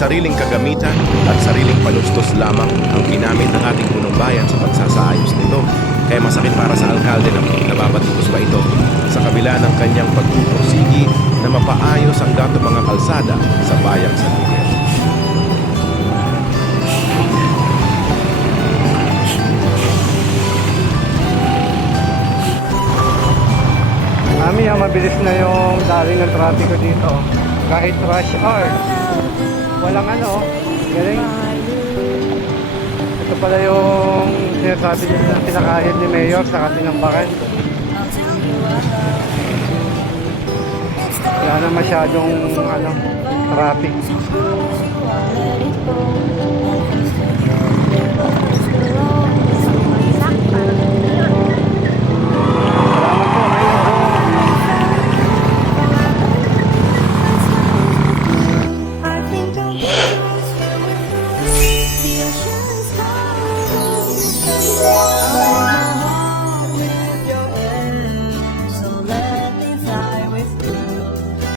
sariling kagamitan at sariling panustos lamang ang ginamit ng ating punong bayan sa pagsasaayos nito. Kaya masakit para sa alkalde na nababatikos pa ito sa kabila ng kanyang pagpupursigi na mapaayos ang dato mga kalsada sa bayang San Miguel. Mabilis na yung daling ng trapiko dito. Kahit rush hour. Walang ano. Galing. Ito pala yung sinasabi nila na pinakahid ni Mayor sa Katinambakan. Wala na masyadong traffic.